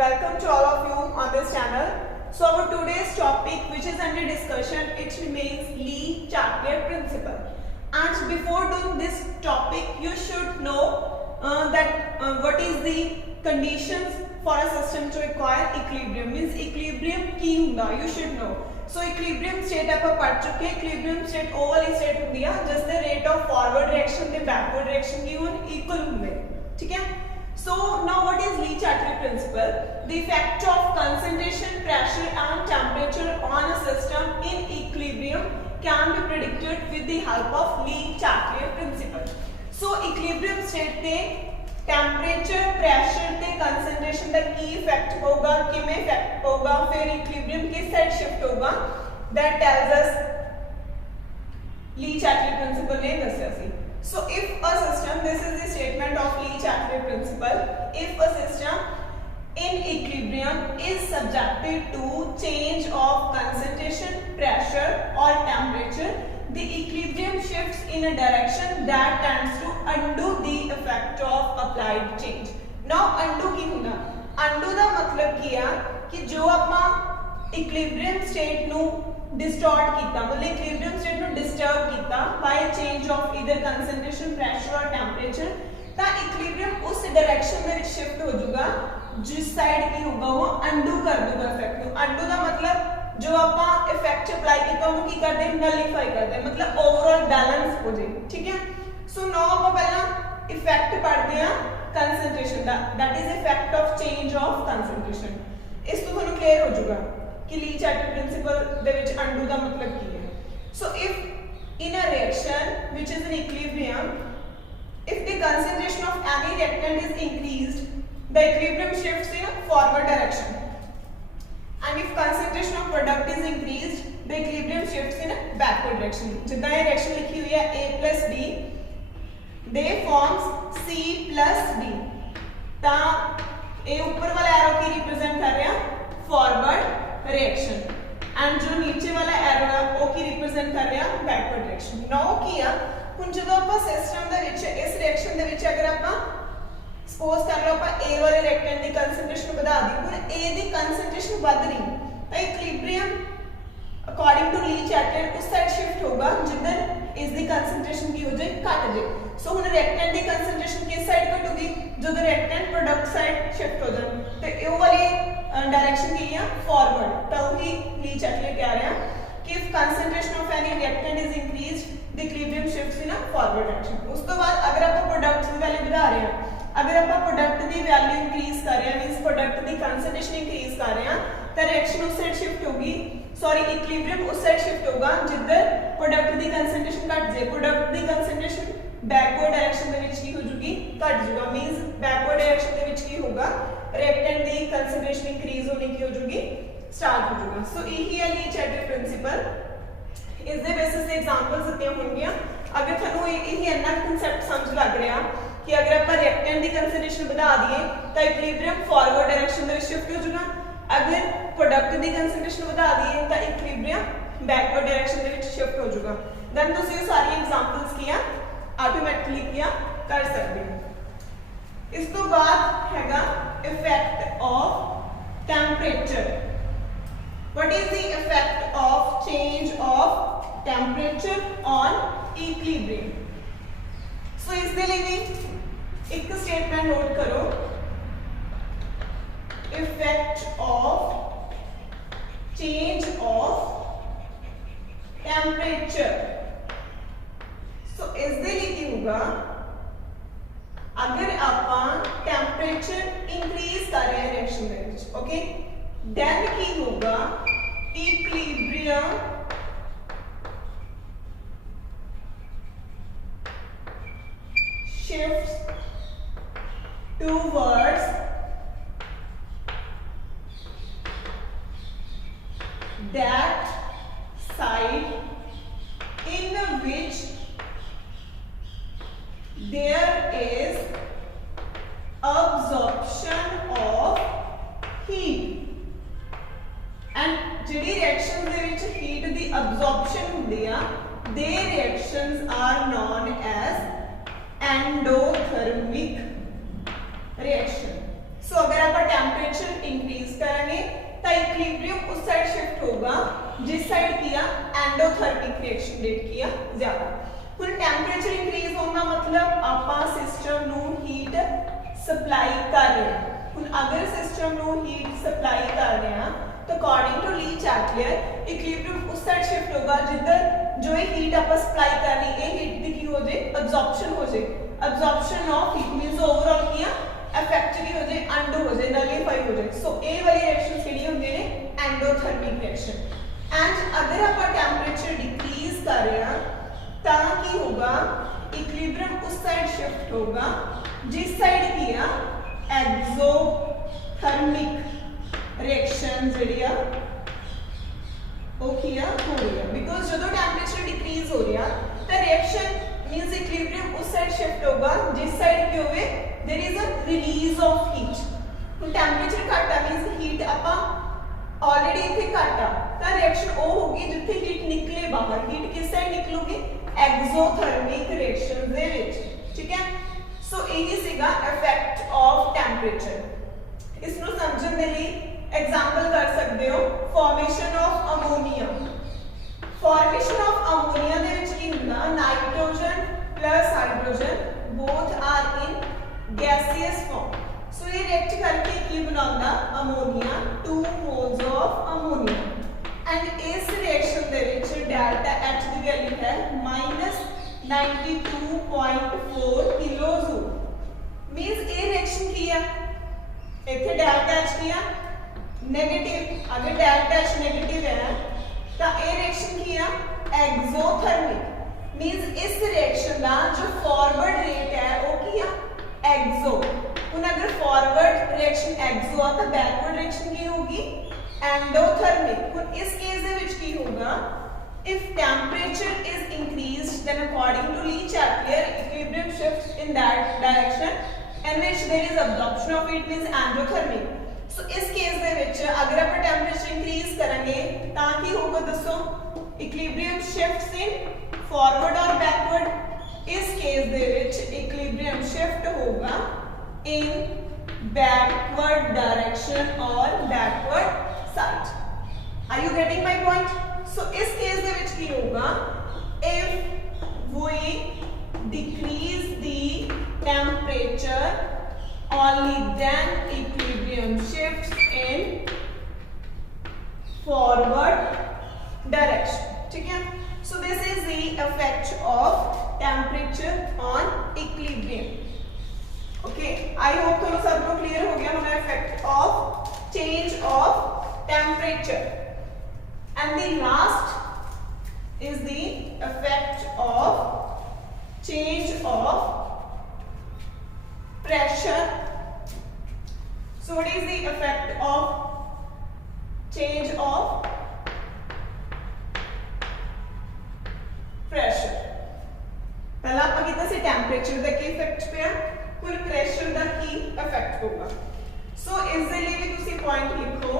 welcome to all of you on this channel. So our today's topic which is under discussion, it remains Lee-Chatelier principle. And before doing this topic, you should know what is the conditions for a system to acquire equilibrium. Means equilibrium की होगा, you should know. So equilibrium state आप पढ़ चुके हैं. Equilibrium state वो वाली state होती है जिस the rate of forward reaction ते backward reaction की होन equal होंगे, ठीक है? So now what is Lee-Chatelier principle? The effect of concentration, pressure and temperature on a system in equilibrium can be predicted with the help of Lee-Chatelier principle. So equilibrium state ते temperature, pressure ते concentration का की effect होगा, किमें effect होगा, फिर equilibrium किस side shift होगा, that tells us Lee-Chatelier principle ने दस्या सी. So if a system, this is the statement of Lee-Chatelier principle, if a system in equilibrium is subjected to change of concentration, pressure or temperature, the equilibrium shifts in a direction that tends to undo the effect of applied change. Now undo की होना, undo का मतलब किया कि जो अपना equilibrium state नु distort किया, मतलब equilibrium state नु disturb किया by change of either concentration, pressure or temperature, ता equilibrium उस direction में shift हो जाएगा जिस side की होगा वो undo कर देगा effect नु. undo का मतलब जो अपना effect apply किया वो की कर दे, nullify कर दे, मतलब overall balance हो जाए, ठीक है? So now अपन पहला effect पढ़ते हैं concentration का, that is effect of change of concentration. इस तो थोड़ा clear हो जाएगा कि Lee-Chatelier principle दे विच undo का मतलब की है. So if in a reaction which is in equilibrium, if the concentration of any reactant is increased, the equilibrium shifts in a forward direction. And if concentration of product is increased, the equilibrium shifts in a backward direction. जितना ये reaction लिखी हुई है A plus B, they forms C plus D. ता ये ऊपर वाला arrow की represent कर रहा है forward reaction, and जो नीचे वाला arrow है वो की represent कर रहा है backward reaction. Now किया, कुछ जो अपना system दे विच इस reaction दे विच अगर अपना suppose कर लो अपना A वाले reactant की concentration बढ़ा दी, पर A दी concentration बढ़ रही, तो equilibrium according to Lee-Chatelier उस side shift होगा जिधर is the concentration की हो जाए कट जाए. So उन्हें reactant की concentration किस side कट होगी, जो the reactant product side shift हो जाए, तो ये वाली direction की है forward. तो ही Lee-Chatelier कह रहे हैं कि if concentration of any reactant is increased, the equilibrium shifts in a forward direction. उसके बाद अगर आप product की value बढ़ा रहे हैं, अगर आप प्रोडक्ट की वैल्यू इंक्रीज कर रहे हैं, मींस प्रोडक्ट की कंसंट्रेशन इंक्रीज कर रहे हैं, तो रिएक्शन उस साइड शिफ्ट होगी, सॉरी इक्विलिब्रियम उस साइड शिफ्ट होगा जिधर प्रोडक्ट की कंसंट्रेशन घट जाए. प्रोडक्ट की कंसंट्रेशन बैकवर्ड डायरेक्शन में की हो जाएगी, घट जाएगा, मींस बैकवर्ड डायरेक्शन में की होगा रिएक्टेंट की कंसंट्रेशन इंक्रीज होने की हो जाएगी, स्टार्ट हो जाएगा. सो यही है Lee-Chatelier प्रिंसिपल. इस दे बेसिस से एग्जांपल्स दित्तियां होंगियां. अगर थानू यही इन्ना कांसेप्ट समझ लग रहा कि अगर आप रिएक्टेंट की कंसंट्रेशन बढ़ा दिए तो इक्विलिब्रियम फॉरवर्ड डायरेक्शन में शिफ्ट हो जाएगा. अगर प्रोडक्ट की कंसंट्रेशन बढ़ा दिए तो इक्विलिब्रियम बैकवर्ड डायरेक्शन में शिफ्ट हो जाएगा. देन तुम ये सारी एग्जांपल्स किया ऑटोमेटिकली किया कर सकते हो. इस तो बाद हैगा effect of temperature. What is the effect of change of temperature on equilibrium. So इसके लिए एक स्टेटमेंट नोट करो, effect of change of temperature. So इसके लिए होगा अगर आप टेंपरेचर इंक्रीज कर रहे हैं रिएक्शन में, ओके, देन की होगा equilibrium shifts towards that side in which there is absorption of heat. And ਜਿਹੜੀ reactions ਦੇ ਵਿੱਚ heat ਦੀ absorption ਹੁੰਦੀ ਆ, they reactions are known as endothermic reaction. सो अगर आप टेम्परेचर इंक्रीज करेंगे तो इक्विलिब्रियम उस साइड शिफ्ट होगा जिस साइड किया एंडोथर्मिक रिएक्शन रेट किया ज्यादा। हुण टेम्परेचर इंक्रीज होना मतलब आपां सिस्टम नू हीट सप्लाई कर रहे हैं। हुण अगर सिस्टम नू हीट सप्लाई कर रहे हैं तो according to Le Chatelier equilibrium उस साइड शिफ्ट होगा जिधर जो ये हीट आप सप्लाई करनी है हीट दी की हो जाए अब्जॉर्प्शन हो जाए। Absorption of heat means overall किया इफेक्टिवली हो जाए अंडू हो जाए नलीफाई हो जाए। सो ए वाली रिएक्शंस केड़ी होंदे ने एंडोथर्मिक रिएक्शन। एंड अगर आप टेम्परेचर डिक्रीज कर रहे हैं तां की होगा इक्विलिब्रियम उस साइड शिफ्ट होगा जिस साइड किया एक्सोथर्मिक रिएक्शन जेडी आ वो किया हो रही है। बिकॉज जो टेम्परेचर डिक्रीज हो रहा तो रिएक्शन मींस इक्विलिब्रियम उस साइड शिफ्ट होगा जिस साइड की होवे there is a release of heat. Temperature घट आ मींस हीट आपा ऑलरेडी इथे घट आ तो रिएक्शन ओ होगी जिथे हीट निकले बाहर। हीट किस साइड निकलोगे एक्सोथर्मिक रिएक्शन दे विच। ठीक है सो यही सीगा इफेक्ट ऑफ टेम्परेचर। इसनु समझण दे लई एग्जांपल कर सकते हो formation of ammonia. Formation of ammonia दे विच की हुंदा nitrogen plus hydrogen both are in gaseous form. So ये रिएक्ट करके की बनाउंदा ammonia 2 moles of ammonia and इस रिएक्शन दे विच डेल्टा H दी वैल्यू है -92.4 किलोजूल। मींस ये रिएक्शन की है इथे डेल्टा H किया नेगेटिव। अगर डेल्टा H नेगेटिव है तो ये रिएक्शन किया एक्सोथर्मिक मींस इस रिएक्शन का जो फॉरवर्ड रेट है वो किया एक्सो। हुन अगर फॉरवर्ड रिएक्शन एक्सो आ तो बैकवर्ड रिएक्शन की होगी एंडोथर्मिक। हुन इस केस दे विच की होगा if temperature is increased then according to Lee Chatelier equilibrium shifts in that direction in which there is absorption of heat means endothermic। so इस केस दे विच अगर आप टेम्परेचर इंक्रीज करेंगे तां की होगा दसो इक्विलिब्रियम शिफ्ट्स इन फॉरवर्ड और बैकवर्ड। इस केस दे विच इक्विलिब्रियम शिफ्ट होगा इन बैकवर्ड डायरेक्शन और backward side. Are you getting my point? So इस केस दे विच की होगा if we decrease the temperature only then equilibrium shifts in forward direction। ठीक है so this is the effect of temperature on equilibrium। okay I hope थोड़ा सबको clear हो गया हमारा effect of change of temperature। and the last is the effect of change of pressure। so what is the effect of change of pressure? पहला ਆਪਾਂ ਕੀਤਾ ਸੀ temperature ਦਾ ਕੀ effect ਪਿਆ ਫਿਰ pressure ਦਾ ਕੀ ਇਫੈਕਟ ਹੋਗਾ। so ਇਸ ਦੇ ਲਈ ਵੀ ਤੁਸੀਂ ਪੁਆਇੰਟ ਲਿਖੋ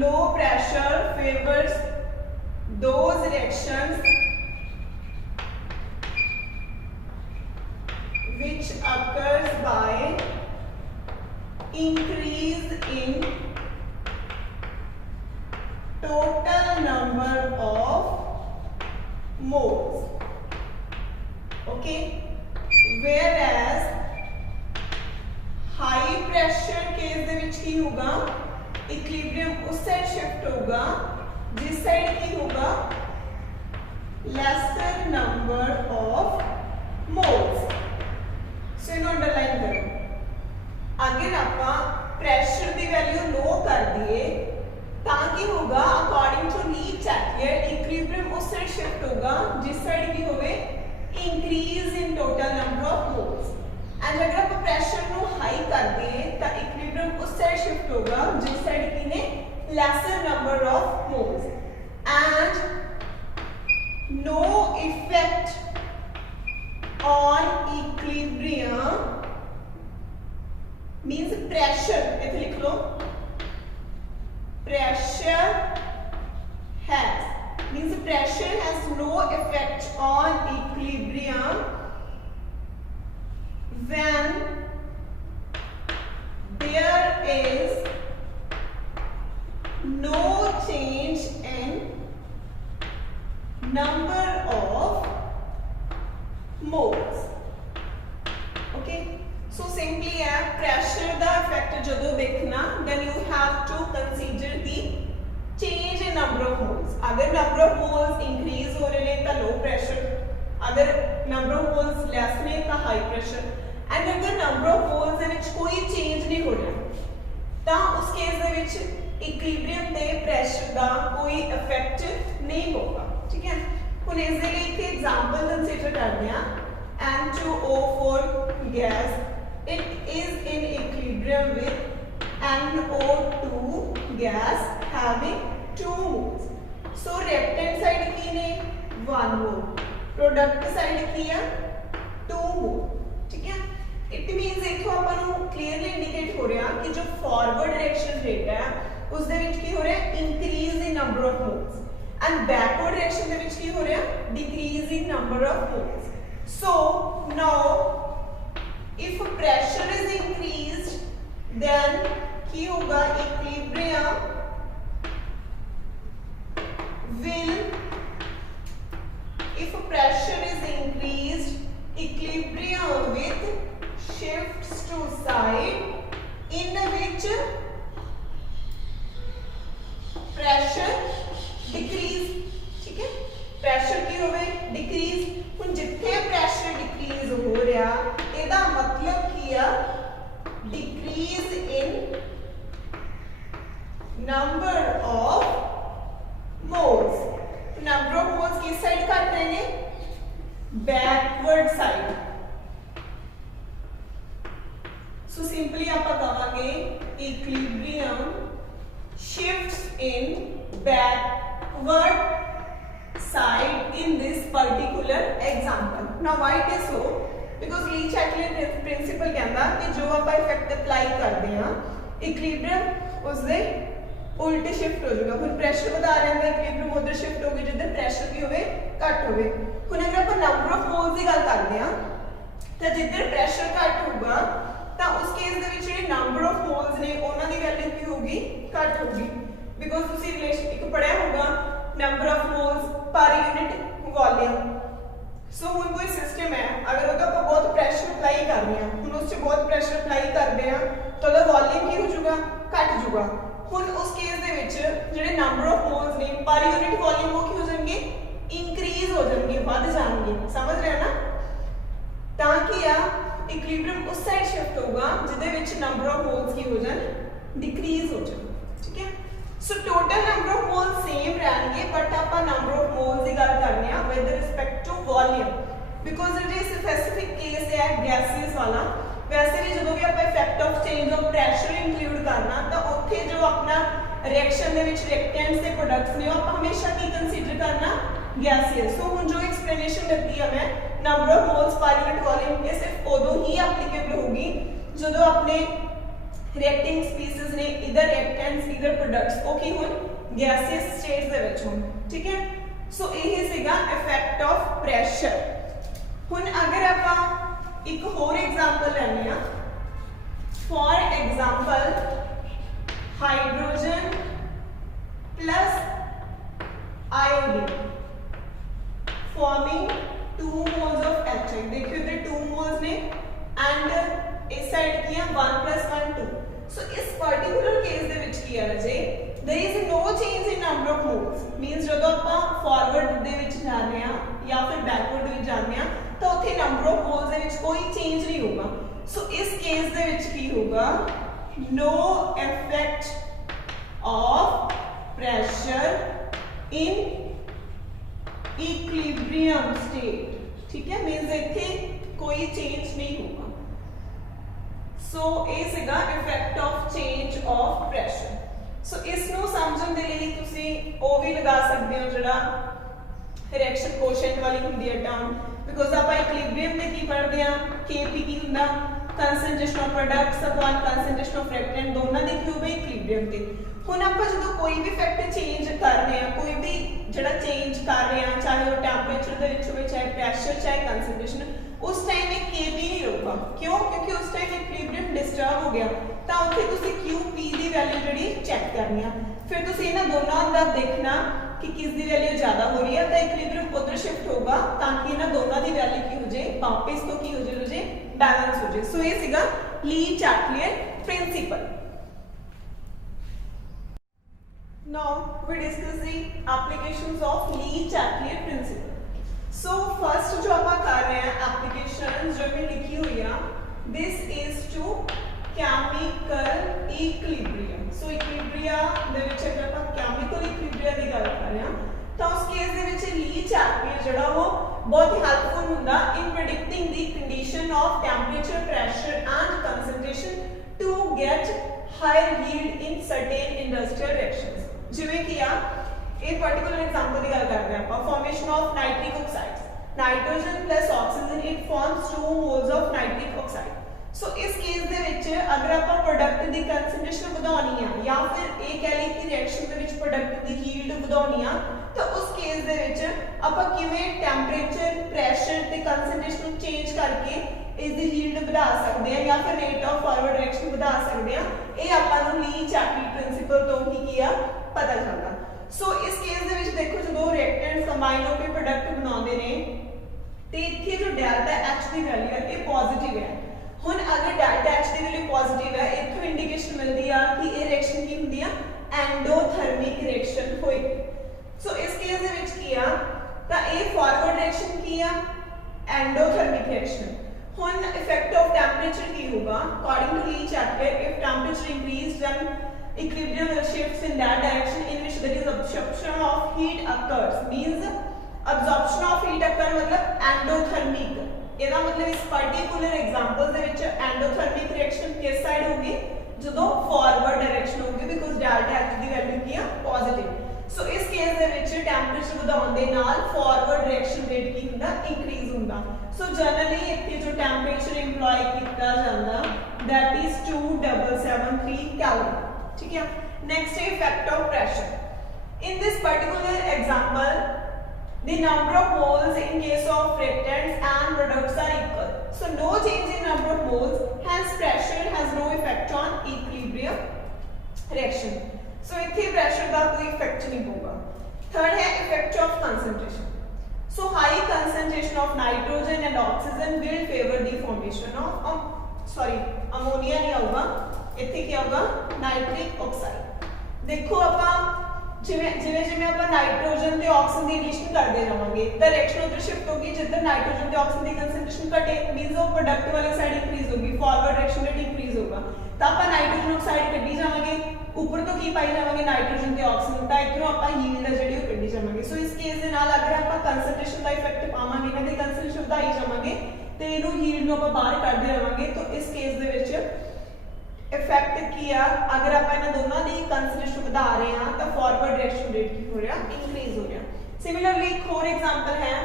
low pressure favors those reactions which occurs by increase in total number of moles। okay whereas high pressure case दे विच की होगा इक्विलिब्रियम उस साइड शिफ्ट होगा जिस साइड की होगा lesser number of moles। सो इन्हों अंडरलाइन करो अगर आप प्रेशर की वैल्यू लो कर दिए ताकि होगा according to Le Chatelier equilibrium उस साइड शिफ्ट होगा जिस साइड की होवे increase in total number of moles. And अगर आप प्रेशर नो हाई कर दिए तो इक्विलिब्रियम उस साइड शिफ्ट होगा जिस साइड की ने lesser number of moles. And no effect on equilibrium means pressure इथे लिख लो pressure pressure has, means pressure has no effect on equilibrium when there is no change in number of moles. Okay, so simply है pressure दा effect जदों देखना, then you have to consider the change in number of moles. अगर number of moles increase हो रहे हैं तो low pressure, अगर number of moles less ने तो high pressure, and अगर number of moles ਦੇ ਵਿੱਚ ਕੋਈ change नहीं हो रहा ਤਾਂ उस केस ਦੇ ਵਿੱਚ equilibrium ਤੇ pressure ਦਾ ਕੋਈ effect नहीं होगा. ठीक है, ਹੁਣ ਇਸ ਦੇ ਲਈ ਇੱਕ एग्जांपल कंसीडर करते हैं. N2O4 gas, it is in equilibrium with NO2 gas having 2 moles. So reactant side की ने 1 mole, product side की है 2 mole. ठीक है, it means इथों अपन ਨੂੰ clearly indicate हो रहा कि जो forward direction rate है उस ਦੇ ਵਿੱਚ ਕੀ ਹੋ ਰਿਹਾ है increase in number of moles, and backward direction ਦੇ ਵਿੱਚ ਕੀ ਹੋ ਰਿਹਾ है decrease in number of moles. So now if pressure is increased then ਕੀ ਹੋਗਾ equilibrium will, if pressure is increased equilibrium with shifts to side in which pressure decrease. ठीक है, pressure की होवे decrease. ਹੁਣ जिथे pressure decrease हो रहा ਇਹਦਾ मतलब ਕੀ ਆ decrease in number of moles. number of moles किस साइड घट रहे ने, backward side. so simply ਆਪਾਂ ਕਹਾਂਗੇ equilibrium shifts in backward side in this particular example. Now why it is so? Because Le-Chatelain principle कहता कि जो आप इफेक्ट अप्लाई करते हैं इक्विलिब्रियम उसदे उल्टे शिफ्ट हो जाएगा. फिर प्रेशर बढ़ा रहे हैं इक्विलिब्रियम उधर शिफ्ट होगी जिधर प्रेशर की होवे घट होवे. ਹੁਣ अगर आप नंबर ऑफ मोल्स की गल करते हैं तो जिधर प्रेशर घट होगा तो उस केस ਦੇ ਵਿੱਚ ਜਿਹੜੇ ਨੰਬਰ ਆਫ ਮੋਲਸ ਨੇ ਉਹਨਾਂ ਦੀ ਵੈਲਿਊ ਕੀ ਹੋਗੀ ਘਟ ਹੋਗੀ. ਬਿਕੋਜ਼ ਤੁਸੀਂ ਰਿਲੇਸ਼ਨ ਇੱਕ ਪੜਿਆ ਹੋਗਾ ਨੰਬਰ ਆਫ ਮੋਲਸ ਪਰ यूनिट वॉल्यूम. सो ਹੁਣ ਕੋਈ ਸਿਸਟਮ ਹੈ ਅਗਰ ਉਹਦਾ ਆਪਾਂ ਬਹੁਤ ਪ੍ਰੈਸ਼ਰ ਅਪਲਾਈ ਕਰ ਰਹੇ ਹਾਂ, ਹੁਣ ਉਸ 'ਚ ਬਹੁਤ ਪ੍ਰੈਸ਼ਰ ਅਪਲਾਈ ਕਰਦੇ ਆ ਤਾਂ ਉਹਦਾ ਵੋਲਿਊਮ ਕੀ ਹੋ ਜਾਊਗਾ ਘਟ ਜਾਊਗਾ. ਹੁਣ ਉਸ ਕੇਸ ਦੇ ਵਿੱਚ ਜਿਹੜੇ ਨੰਬਰ ਆਫ ਮੋਲਸ ਨੇ ਪਰ यूनिट ਵੋਲਿਊਮ ਉਹ ਕੀ ਹੋ ਜਾਣਗੇ ਇੰਕਰੀਜ਼ ਹੋ ਜਾਣਗੇ, ਵੱਧ ਜਾਣਗੇ. ਸਮਝ ਰਹੇ ਹੋ ਨਾ? ਤਾਂ ਕੀ ਆ इक्विलिब्रियम उस साइड शिफ्ट होगा जिदे विच नंबर ऑफ मोल्स की हो जान डिक्रीज हो जाए. ठीक है, so total number of moles same रहणगे बट आपां नंबर ऑफ मोल्स की गल करने आ with respect to volume because it is specific case है गैसेस वाला. वैसे भी जदों भी आपां effect of change of pressure include करना तो उत्थे जो अपना रिएक्शन दे विच रिएक्टेंट्स ते प्रोडक्ट्स ने आपां हमेशा की कंसीडर करना गैसेस. सो हुण जो एक्सप्लेनेशन दित्ती है मैं number of moles per unit volume ये सिर्फ उदों ही एप्लीकेबल होगी जो अपने रिएक्टिंग स्पीसीज ने इधर रिएक्टेंट्स इधर प्रोडक्ट्स वो की होन गैसियस स्टेट्स दे विच होन. ठीक है, सो यही सीगा इफेक्ट ऑफ प्रेशर. हुन अगर आप एक होर एग्जांपल लेने आ, for example hydrogen plus iodine forming 2 moles of HI. देखिए इधर 2 moles ने and इस साइड किया 1 + 1 2. So इस particular case ਦੇ ਵਿੱਚ ਕੀ ਆ ਰਾਜੇ there is no change in number of moles means ਜਦੋਂ ਆਪਾਂ forward ਦੇ ਵਿੱਚ ਜਾਂਦੇ ਆ ਜਾਂ ਫਿਰ backward ਦੇ ਵਿੱਚ ਜਾਂਦੇ ਆ ਤਾਂ ਉੱਥੇ number of moles ਦੇ ਵਿੱਚ ਕੋਈ change ਨਹੀਂ ਹੋਗਾ. So ਇਸ case ਦੇ ਵਿੱਚ ਕੀ ਹੋਗਾ no effect of pressure in equilibrium state. ठीक है, मींस इथे कोई चेंज नहीं होगा. सो ये सीगा effect of change of pressure. So इसनों समझण दे लई तुसी ओ भी लगा सकते हो जिहड़ा रिएक्शन कोशेंट वाली हुंदी है टर्म बिकॉज़ आप इक्विलिब्रियम दे की पढ़दे आ केपी की हुंदा concentration of products upon concentration of reactant दोनों की की होवे इक्विलिब्रियम ते हुण आपां जदों कोई भी फैक्टर चेंज कर रहे हैं कोई भी जिहड़ा चेंज कर रहे हैं चाहे वो टैंपरेचर दे विच होवे चाहे प्रेशर चाहे कंसंट्रेशन उस टाइम में के भी नहीं रहूगा क्यों क्योंकि उस टाइम इक्विलिब्रियम डिस्टर्ब हो गया तो उत्थे तुसीं क्यू पी दी वैल्यू जिहड़ी चैक करनी है फिर तुसीं इन्हां दोनों दा देखना कि किस दी वैल्यू ज्यादा हो रही है तो इक्विलिब्रियम उधर शिफ्ट होगा ताकि इन्हां दोनों दी वैल्यू की हो जाए वापस तो की हो जाए बैलेंस हो जाए सो ये सीगा Le Chatelier principle Now we discuss the applications of Le Chatelier principle so first जो आप कर रहे हैं एप्लीकेशन जो मैं लिखी हुई है this is to chemical equilibrium so equilibria दे विच अगर आप केमिकल इक्विलिब्रिया की गल कर रहे हैं तो उस केस दे विच ली-चैटलियर जिहड़ा वो बहुत ही हेल्पफुल हुंदा in predicting the condition of temperature pressure and concentration to get higher yield in certain industrial reactions जिवें कि एक पर्टिकुलर एग्जांपल की गल करते हैं आप formation of nitric oxides nitrogen plus oxygen it forms 2 moles of nitric oxide सो इस case दे विच अगर आप प्रोडक्ट दी कंसंट्रेशन ਵਧਾਉਣੀ है या फिर एक कह ली कि रिएक्शन दे विच प्रोडक्ट दी यील्ड ਵਧਾਉਣੀ है तो उस केस दे विच आप किवें टेंपरेचर प्रेशर ते कंसंट्रेशन ਨੂੰ चेंज करके इस दी यील्ड ਵਧਾ सकते हैं या फिर रेट ऑफ फॉरवर्ड रिएक्शन ਵਧਾ सकते हैं ये ਆਪਾਂ ਨੂੰ ली-चैटलियर प्रिंसिपल तो ही किया पता चलता सो इस केस दे विच देखो जो रिएक्टेंट्स कंबाइन होकर प्रोडक्ट बनाउंदे ने ते इत्थे जो डेल्टा एच दी वैल्यू है ये पॉजिटिव है हुण अगर डेल्टा एच दी वैल्यू पॉजिटिव है इत्थों इंडिकेशन मिलदी है कि ये रिएक्शन की हुंदी है एंडोथर्मिक रिएक्शन होएगी सो इस केस दे विच की तां ये फॉरवर्ड रिएक्शन की एंडोथर्मिक रिएक्शन हुण इफेक्ट ऑफ टेंपरेचर की होगा according to Le Chatelier if temperature increase then equilibrium will shifts in that direction in which there is absorption of heat occurs means absorption of heat occur मतलब endothermic ਇਹਦਾ मतलब इस particular example ਦੇ ਵਿੱਚ endothermic reaction किस side होगी ਜਦੋਂ forward direction होगी because delta H the value ਕੀ ਆ ਪੋਜ਼ਿਟਿਵ सो इस केस ਦੇ ਵਿੱਚ ਟੈਂਪਰੇਚਰ ਵਧਾਉਣ ਦੇ ਨਾਲ ਫॉरवर्ड ਰਿਐਕਸ਼ਨ ਰੇਟ ਕੀ ਹੁੰਦਾ ਇੰਕਰੀਜ਼ ਹੁੰਦਾ ਸੋ ਜਨਰਲੀ ਇੱਥੇ ਜੋ ਟੈਂਪਰੇਚਰ ਇੰਪਲੋय ਕੀਤਾ ਜਾਂਦਾ that is 2773 ਕੈਲਵਿਨ ठीक है नेक्स्ट है effect of pressure in this particular example the number of moles in case of reactants and products are equal so no change in number of moles hence pressure has no effect on equilibrium reaction so इत्थे pressure का कोई effect नहीं होगा third है effect of concentration so high concentration of nitrogen and oxygen will favor the formation of ammonia नहीं होगा इत्थे क्या होगा नाइट्रिक ऑक्साइड देखो ਆਪਾਂ ਜਿਵੇਂ ਆਪਾਂ ਨਾਈਟ੍ਰੋਜਨ ਤੇ ਆਕਸੀਜਨ ਦੀ ਐਡੀਸ਼ਨ ਕਰਦੇ ਜਾਵਾਂਗੇ ਤਾਂ ਰਿਐਕਸ਼ਨ ਉਧਰ ਸ਼ਿਫਟ ਹੋਗੀ ਜਿੱਧਰ ਨਾਈਟ੍ਰੋਜਨ ਤੇ ਆਕਸੀਜਨ ਦੀ ਕਨਸੈਂਟ੍ਰੇਸ਼ਨ ਘਟੇ ਮੀਨਸ ਉਹ ਪ੍ਰੋਡਕਟ ਵਾਲੀ ਸਾਈਡ ਇੰਕਰੀਜ਼ ਹੋਗੀ ਫਾਰਵਰਡ ਰਿਐਕਸ਼ਨ ਰੇਟ ਇੰਕਰੀਜ਼ ਹੋਗਾ ਤਾਂ ਆਪਾਂ ਨਾਈਟ੍ਰੋਜਨ ਆਕਸਾਈਡ ਕੱਢੀ ਜਾਵਾਂਗੇ ਉੱਪਰ ਤੋਂ ਕੀ ਪਾਈ ਜਾਵਾਂਗੇ ਨਾਈਟ੍ਰੋਜਨ ਤੇ ਆਕਸੀਜਨ ਤਾਂ ਇਧਰੋਂ ਆਪਾਂ ਯੀਲਡ ਜਿਹੜੀ ਉਹ ਕੱਢੀ ਜਾਵਾਂਗੇ ਸੋ ਇਸ ਕੇਸ ਦੇ ਨਾਲ ਅਗਰ ਆਪਾਂ ਕਨਸੈਂਟ੍ਰੇਸ਼ਨ ਦਾ ਇਫੈਕਟ ਪਾਵਾਂਗੇ ਇਹਨਾਂ ਦੀ ਕਨਸੈਂਟ੍ਰੇਸ਼ਨ ਵਧਾਈ ਜਾਵਾਂਗੇ ਤੇ ਇਹਨੂੰ ਯੀਲਡ ਨੂੰ ਆਪਾਂ ਬਾਹਰ ਕੱਢਦੇ ਰਵਾਂਗੇ ਤਾਂ ਇਸ ਕੇਸ ਦੇ ਵਿੱਚ इफेक्ट किया अगर आप इन दोनों की कंसंट्रेशन बढ़ा रहे हैं तो फॉरवर्ड रिएक्शन रेट की हो रहा इंक्रीज हो रहा सिमिलरली एक और एग्जांपल है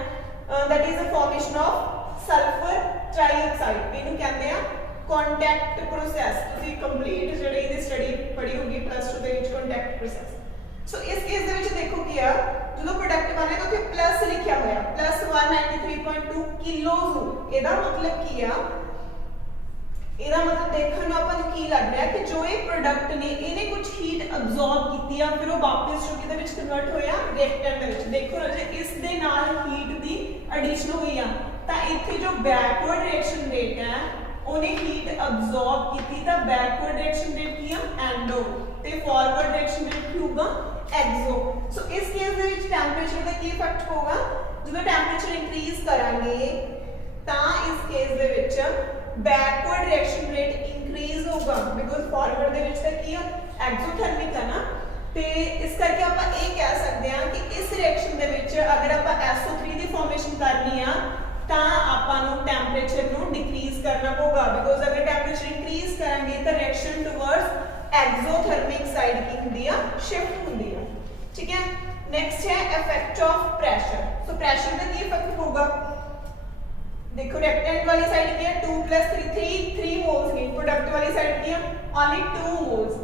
that is the formation of sulphur trioxide इन्हें कहते हैं कॉन्टैक्ट प्रोसेस ਤੁਸੀਂ ਕੰਪਲੀਟ ਜਿਹੜੀ ਇਹਦੀ ਸਟੱਡੀ ਪੜ੍ਹੀ ਹੋਗੀ ਪਲੱਸ 2 ਦੇ ਵਿੱਚ ਕॉन्टैक्ट प्रोसेस सो इस केस ਦੇ ਵਿੱਚ ਦੇਖੋ ਕੀ ਆ ਜਦੋਂ ਪ੍ਰੋਡਕਟ ਬਣੇਗਾ ਉੱਥੇ ਪਲੱਸ ਲਿਖਿਆ ਹੋਇਆ ਪਲੱਸ 193.2 ਕਿਲੋਜੂਲ ਇਹਦਾ ਮਤਲਬ ਕੀ ਆ ਇਹਦਾ ਮਤਲਬ ਦੇਖਣ ਨੂੰ ਆਪਾਂ ਨੂੰ ਕੀ ਲੱਗ ਰਿਹਾ ਕਿ ਜੋ ਇਹ ਪ੍ਰੋਡਕਟ ਨੇ ਇਹਨੇ ਕੁਝ ਹੀਟ ਅਬਜ਼ੌਰਬ ਕੀਤੀ ਆ ਫਿਰ ਉਹ ਵਾਪਸ ਜੋ ਕਿਹਦੇ ਵਿੱਚ ਕਨਵਰਟ ਹੋਇਆ ਰਿਐਕਟੈਂਟ ਦੇ ਵਿੱਚ ਦੇਖੋ ਰਾਜੇ ਇਸ ਦੇ ਨਾਲ ਹੀਟ ਦੀ ਐਡੀਸ਼ਨ ਹੋਈ ਆ ਤਾਂ ਇੱਥੇ ਜੋ ਬੈਕਵਰਡ ਰਿਐਕਸ਼ਨ ਰੇਟ ਹੈ ਉਹਨੇ ਹੀਟ ਅਬਜ਼ੌਰਬ ਕੀਤੀ ਤਾਂ ਬੈਕਵਰਡ ਰਿਐਕਸ਼ਨ ਰੇਟ ਕੀ ਆ ਐਂਡੋ ਤੇ ਫਾਰਵਰਡ ਰਿਐਕਸ਼ਨ ਰੇਟ ਕੀ ਹੋਊਗਾ ਐਕਸੋ ਸੋ ਇਸ ਕੇਸ ਦੇ ਵਿੱਚ ਟੈਂਪਰੇਚਰ ਦਾ ਕੀ ਇਫੈਕਟ ਹੋਊਗਾ ਜਦੋਂ ਟੈਂਪਰੇਚਰ ਇੰਕਰੀਜ਼ ਕਰਾਂਗੇ ਤਾਂ ਇਸ ਕੇਸ ਦੇ ਵਿੱਚ बैकवर्ड रिएक्शन रेट इंक्रीज होगा बिकॉज फॉरवर्ड दे विच तां की एक्सोथर्मिक है ना ते इस करके आपां ये कह सकते हैं कि इस रिएक्शन दे विच अगर आपां SO3 दी फॉर्मेशन करनी आ तां आपां नूं टैंपरेचर नूं डिक्रीज करना होगा बिकॉज अगर टैंपरेचर इंक्रीज करांगे तां रिएक्शन टुवर्ड्स एक्सोथर्मिक साइड की हुंदी आ शिफ्ट हुंदी आ ठीक है नेक्स्ट है effect of pressure so pressure दा की इफेक्ट होगा देखो रेक्टेंगल वाली साइड की है 2 + 3 3 मोल्स की, प्रोडक्ट वाली साइड की है only 2 moles.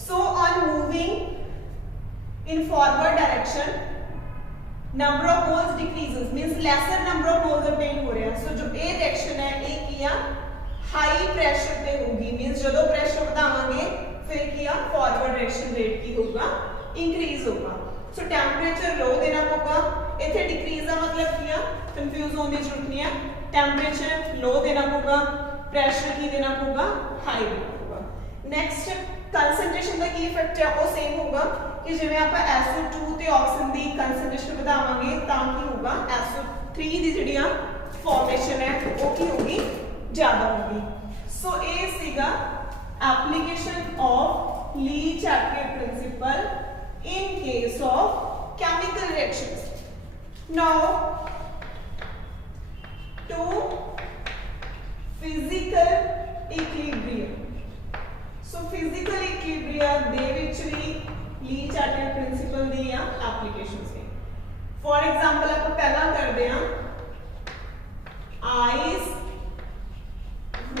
So on moving in forward direction number of moles decreases, means laser number of moles obtain हो रहे हैं। सो जो ए रिएक्शन है ए किया हाई प्रेशर पे होगी, मींस जदों प्रेशर बढ़ावांगे फिर किया फॉरवर्ड डायरेक्शन रेट की होगा इंक्रीज होगा। सो टेंपरेचर लो देना होगा, इथे डिक्रीज का मतलब किया कंफ्यूज होने की जरूरत नहीं है, टेंपरेचर लो देना होगा, प्रेशर की देना होगा हाई देना होगा। नेक्स्ट कंसंट्रेशन का की इफेक्ट है वो सेम होगा कि जिवें आपां SO2 ते ऑक्सीजन दी कंसंट्रेशन बढ़ावांगे तां की होगा SO3 दी जिहड़ियां फॉर्मेशन है वो की होगी ज्यादा होगी। सो ये सीगा application of Le Chatelier principle in case of chemical reactions. Now to physical equilibrium. So physical equilibrium ਦੇ ਵਿੱਚ ਵੀ ਲੀ-ਚੈਟਲੇ प्रिंसिपल ਦੀਆਂ applications ਨੇ। For example ਆਪਾਂ ਪਹਿਲਾਂ ਕਰਦੇ ਹਾਂ ice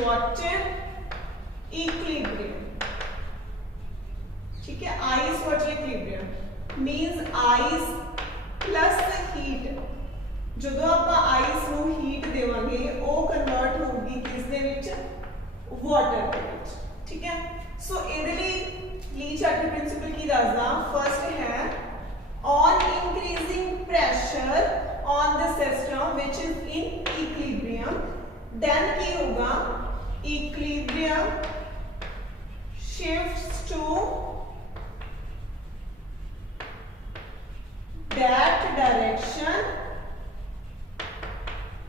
water equilibrium। ठीक है, ice water equilibrium means ice plus heat, ਜਦੋਂ ਆਪਾਂ ਆइस ਨੂੰ हीट देवांगे ਉਹ ਕਨਵਰਟ ਹੋਊਗੀ ਕਿਸ ਦੇ ਵਿੱਚ ਵਾਟਰ ਦੇ ਵਿੱਚ। ਠੀਕ ਹੈ, ਸੋ ਇਹਦੇ ਲਈ ਲੀ-ਚੈਟਲੇ ਪ੍ਰਿੰਸੀਪਲ ਕੀ ਦੱਸਦਾ, ਫਰਸਟ ਹੈ on increasing pressure on the system which is in equilibrium, then ਕੀ ਹੋਗਾ equilibrium shifts to that direction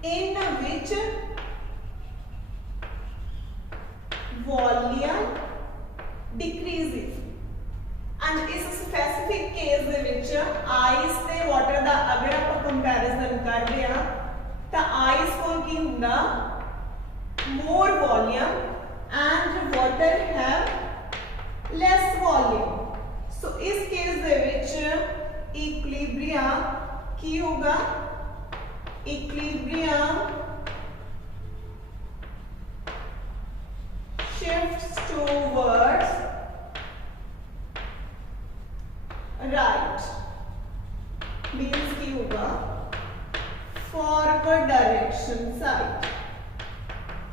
in which volume decreases। and इस specific case ਦੇ ਵਿੱਚ ice ਤੇ water ਦਾ अगर ਆਪਾਂ comparison ਕਰਦੇ ਆ ਤਾਂ ice ਕੋਲ ਕੀ ਹੁੰਦਾ more volume and water have less volume। so इस case ਦੇ ਵਿੱਚ इक्विलिब्रियम की होगा equilibrium shifts towards right, means की होगा फॉरवर्ड डायरेक्शन साइड।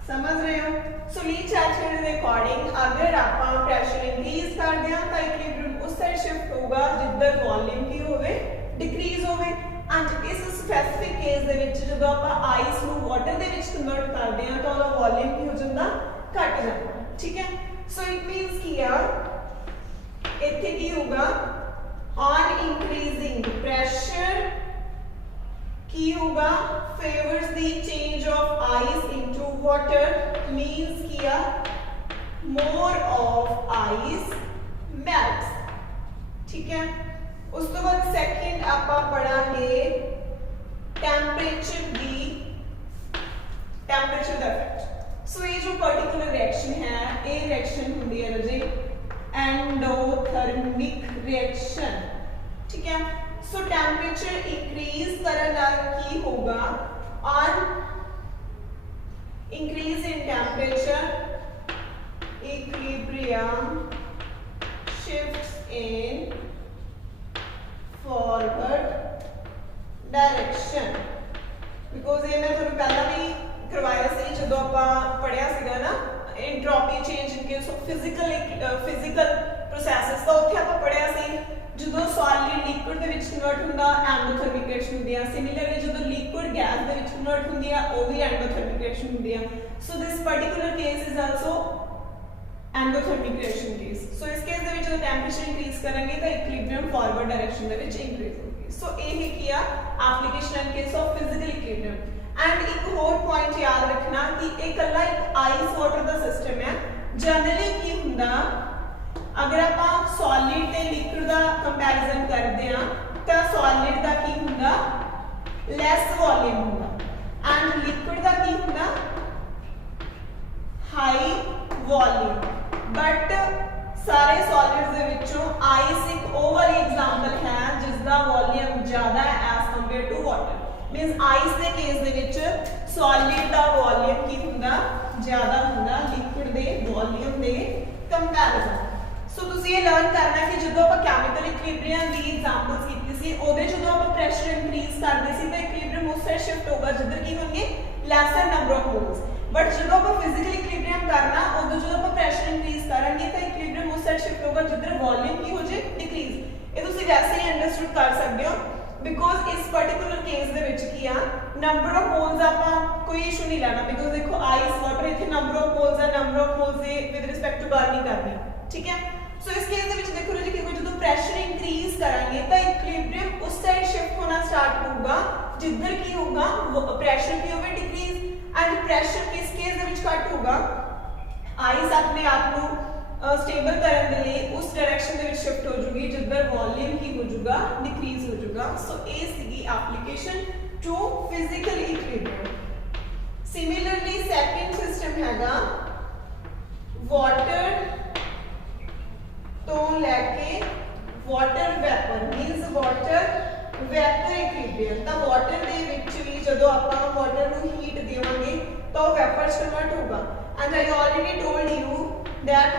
समझ रहे हो? सो ली-चैटले के अकॉर्डिंग अगर आप प्रेशर इंक्रीज कर दिया तो इक्विलिब्रियम उस साइड शिफ्ट होगा जिधर वॉल्यूम की होवे डिक्रीज होवे। एंड इस स्पेसिफिक केस दे विच जदों आप आइस ਨੂੰ वाटर दे विच कन्वर्ट करते हैं तो ਉਹਦਾ वॉल्यूम की हो जाता घट जाता। ठीक है, सो इट मींस कि यार ਇੱਥੇ ਕੀ होगा on increasing pressure की होगा favors the change of ice into water, means किया more of ice melts। ठीक है, उस तो बाद सेकंड आपा पढ़ांगे टेम्परेचर का इफेक्ट। सो ये जो पर्टिकुलर रिएक्शन है ये रिएक्शन होंदी है राजे एंडोथर्मिक रिएक्शन। ठीक है, सो टेम्परेचर इंक्रीज करने नाल की होगा on increase in temperature equilibrium shifts in forward direction. Because ये मैं थोड़ा पहला भी करवाया सी जदों आपां पढ़िया सीगा ना entropy change in case of physical processes तो उत्थे आपां पढ़िया सी ਜਦੋਂ ਸੋਲਿਡ ਲਿਕੁਇਡ ਦੇ ਵਿੱਚ ਕਨਵਰਟ ਹੁੰਦਾ ਐਂਡੋਥਰਮਿਕ ਰਿਐਕਸ਼ਨ ਹੁੰਦੀ ਆ। ਸਿਮਿਲਰਲੀ ਜਦੋਂ ਲਿਕੁਇਡ ਗੈਸ ਦੇ ਵਿੱਚ ਕਨਵਰਟ ਹੁੰਦੀ ਆ ਉਹ ਵੀ ਐਂਡੋਥਰਮਿਕ ਰਿਐਕਸ਼ਨ ਹੁੰਦੀ ਆ। So this particular case is also endothermic reaction case. So इस केस ਦੇ ਵਿੱਚ ਜਦੋਂ ਟੈਂਪਰੇਚਰ ਇੰਕਰੀਜ਼ ਕਰਾਂਗੇ ਤਾਂ ਇਕੁਇਲਿਬਰੀਅਮ ਫਾਰਵਰਡ ਡਾਇਰੈਕਸ਼ਨ ਦੇ ਵਿੱਚ ਇੰਕਰੀਜ਼ ਹੋਊਗੀ। ਸੋ ਇਹ ਕੀਆ application in case of physical equilibrium. And ਇੱਕ ਹੋਰ ਪੁਆਇੰਟ ਯਾਦ ਰੱਖਣਾ ਕਿ ਇਹ ਇਕੱਲਾ ਇੱਕ ਆਈਸ ਵਾਟਰ ਦਾ ਸਿਸਟਮ ਹੈ। ਜਨਰਲੀ ਕੀ ਹੁੰਦਾ अगर आप सॉलिड ते लिक्विड का कंपैरिजन करते हैं तो सॉलिड का की होगा लैस वॉल्यूम होगा एंड लिक्विड का की होगा हाई वॉल्यूम। बट सारे सॉलिड्स दे विचों आइस एक ओ वाली एग्जांपल है जिसका वॉल्यूम ज्यादा है as compare to water. Means ice के केस दे विच सॉलिड दा वॉल्यूम की हुंदा ज्यादा हुंदा लिक्विड दे वॉल्यूम दे कंपैरिजन। सो तुसी ये लर्न करना कि जदों ਆਪਾਂ केमिकल इक्विलिब्रियम दी एग्जांपल्स कीती सी ओदे जदों ਆਪਾਂ प्रेशर इंक्रीज करदे सी तो इक्विलिब्रियम उस साइड शिफ्ट होगा जिधर की होंगे laser number of moles. But जदों ਆਪਾਂ फिजिकल इक्विलिब्रियम करना उदों जदों ਆਪਾਂ प्रेशर इंक्रीज करांगे तो इक्विलिब्रियम उस साइड शिफ्ट होगा जिधर वॉल्यूम की हो जाए डिक्रीज। ये तुसी वैसे ही अंडरस्टूड कर सकते हो बिकॉज इस पर्टिकुलर केस दे विच की आ नंबर ऑफ मोल्स ਆਪਾਂ कोई इशू नहीं लेना बिकॉज देखो आइस वाटर इथे नंबर ऑफ मोल्स है नंबर ऑफ मोल्स दे विद रिस्पेक्ट टू बर्निंग करनी ठीक है। सो इस केस दे विच देखो जी कि जो प्रेशर इंक्रीज करांगे तो इक्विलिब्रियम उस साइड शिफ्ट होना स्टार्ट होगा जिधर की होगा प्रेशर की होवे डिक्रीज एंड प्रेशर किस केस दे विच घट होगा आइस अपने आप को स्टेबल करने के लिए उस डायरेक्शन दे विच शिफ्ट हो जूगी जिधर वॉल्यूम की हो जाएगा डिक्रीज हो जाएगा। सो ये सीगी application to physical equilibrium. Similarly second system हैगा वाटर तो लैके water vapour means water vapour equilibrium. तो वाटर दे विच भी जदों आपां वाटर नूं हीट देवांगे तो वेपर च कन्वर्ट होगा and I already told you that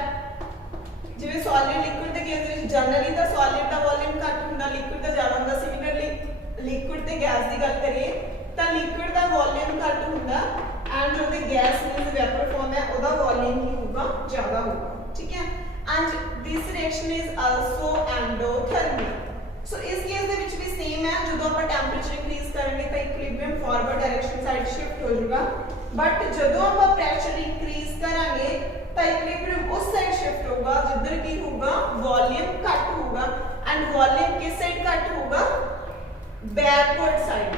जिवें सॉलिड लिक्विड दे केस विच जनरली तो सॉलिड दा वॉल्यूम घट हुंदा लिक्विड दा ज्यादा हुंदा। सिमिलरली लिक्विड ते गैस दी गल करिए तो लिक्विड दा वॉल्यूम घट हुंदा एंड जो दी गैस मींस वेपर फॉर्म है ओदा वॉल्यूम ही होगा ज्यादा होगा ठीक है। And this reaction is also endothermic. So इस केस दे विच भी सेम है जदों ਆਪਾਂ टेंपरेचर इंक्रीज करेंगे तो equilibrium forward direction side shift हो जाएगा बट जदों ਆਪਾਂ प्रेशर इंक्रीज करांगे तो इक्विलिब्रियम उस साइड शिफ्ट होगा जिधर की होगा वॉल्यूम घट होगा एंड वॉल्यूम किस साइड घट होगा बैकवर्ड साइड।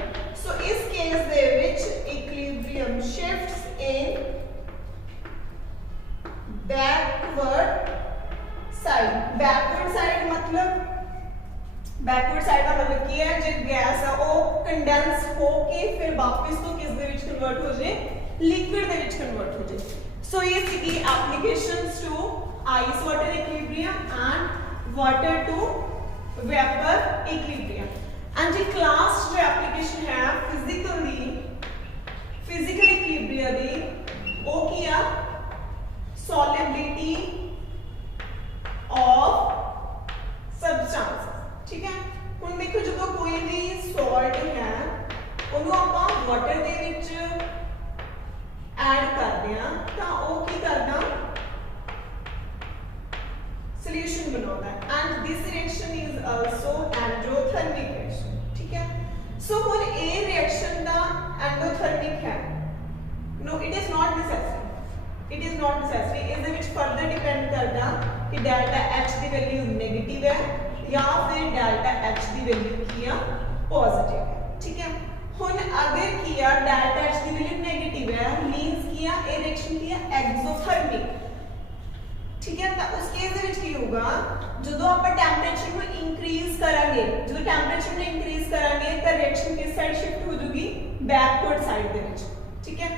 सो इस केस दे विच equilibrium shifts in backward side. Backward side मतलब बैकवर्ड साइड का मतलब की है जो गैस है वो कंडेंस होके फिर वापस तो किस दे विच कन्वर्ट हो जाए लिक्विड दे विच कन्वर्ट हो जाए। सो ये सीगी applications to ice water equilibrium and water to vapour equilibrium. And जी क्लास जो एप्लीकेशन है फिजिकल इक्विलिब्रियम दी वो किया सॉलिबिलिटी ऑफ सबस्टांस ठीक है। हुण देखो जो कोई भी सॉल्ट है उन्होंने आपां वाटर दे विच ऐड करदे हां तां ओह की करदा सॉल्यूशन बनाउंदा है and this reaction is also endothermic reaction ठीक है। सो हुण ए रिएक्शन दा एंडोथर्मिक है no it is not necessary इस दे विच फर्दर डिपेंड करदा कि डेल्टा H की वैल्यू नेगेटिव है या फिर डेल्टा H की वैल्यू किया पॉजिटिव है ठीक है। हुन अगर किया डेल्टा H की वैल्यू नेगेटिव है मींस किया ए रिएक्शन किया एक्सोथर्मिक ठीक है। तो उस केस दे विच की होगा जदों आप टेंपरेचर को इंक्रीज करांगे जदों टेंपरेचर को इंक्रीज करांगे तो रिएक्शन किस साइड शिफ्ट हो जाएगी बैकवर्ड साइड दे विच ठीक है।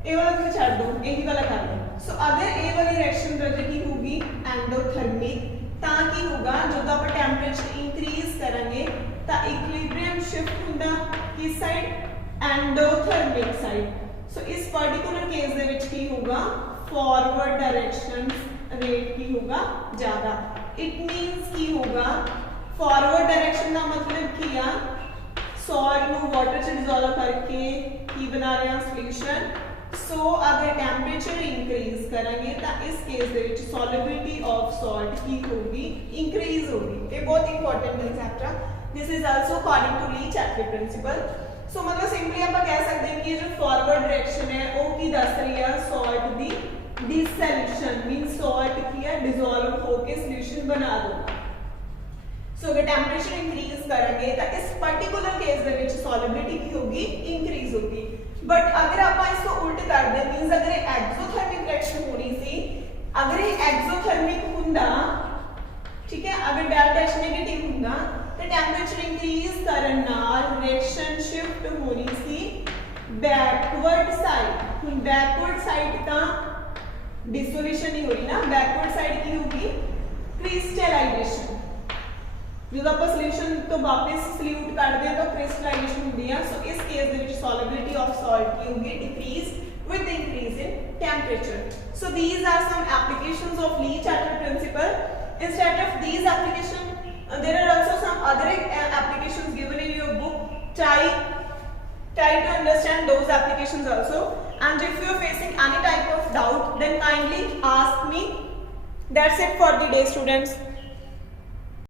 ए वाला तो छाड़ दो यही वाला कर लो। सो अगर ए वाली रिएक्शन रजे की होगी एंडोथर्मिक ताकि होगा जब आप टेंपरेचर इंक्रीज करेंगे तो इक्विलिब्रियम शिफ्ट होगा किस साइड एंडोथर्मिक साइड। सो इस पर्टिकुलर केस दे विच की होगा फॉरवर्ड डायरेक्शन रेट की होगा ज्यादा। इट मींस की होगा फॉरवर्ड डायरेक्शन का मतलब किया सॉल्ट को वाटर से डिसॉल्व करके की बना रहे हैं सॉल्यूशन। सो अगर टेंपरेचर इंक्रीज करेंगे तो इस केस दे विच सॉल्युबिलिटी ऑफ सॉल्ट की होगी इंक्रीज होगी। ये बहुत इंपॉर्टेंट कांसेप्ट है। This is also according to Le Chatelier principle. So मतलब सिंपली आप कह सकते हैं कि ये जो फॉरवर्ड डायरेक्शन है वो की दस रही है सॉल्ट दी डिसॉल्यूशन मींस सॉल्ट की है डिसॉल्व होके सॉल्यूशन बना दो। सो अगर टेंपरेचर इंक्रीज करेंगे तो इस पर्टिकुलर केस दे विच सॉल्युबिलिटी की होगी इंक्रीज होगी। बट अगर आप इसको उल्ट कर दे मींस अगर एक्सोथर्मिक रिएक्शन होनी सी अगर ये एक्सोथर्मिक हुंदा ठीक है अगर डेल्टा H नेगेटिव हुंदा तो टेंपरेचर इंक्रीज करन नाल रिएक्शन शिफ्ट होनी सी बैकवर्ड साइड। हुन बैकवर्ड साइड ता डिसोल्यूशन ही होई ना बैकवर्ड साइड की होगी क्रिस्टलाइजेशन ਜਦੋਂ ਆਪਾਂ ਸੋਲੂਸ਼ਨ ਤੋਂ ਵਾਪਸ ਸੋਲਿਊਟ ਕੱਢਦੇ ਹਾਂ ਤਾਂ ਕ੍ਰਿਸਟਲਾਈਜੇਸ਼ਨ ਹੁੰਦੀ ਆ। ਸੋ ਇਸ ਕੇਸ ਦੇ ਵਿੱਚ ਸੋਲਿਬਿਲਿਟੀ ਆਫ ਸਾਲਟ ਕੀ ਹੋਊਗੀ, decrease with the increase in temperature. So these are some applications of Lee-Chatterjee principle. Instead of these applications, there are also some other applications given in your book. Try to understand those applications also. And if you are facing any type of doubt, then kindly ask me. That's it for the day, students.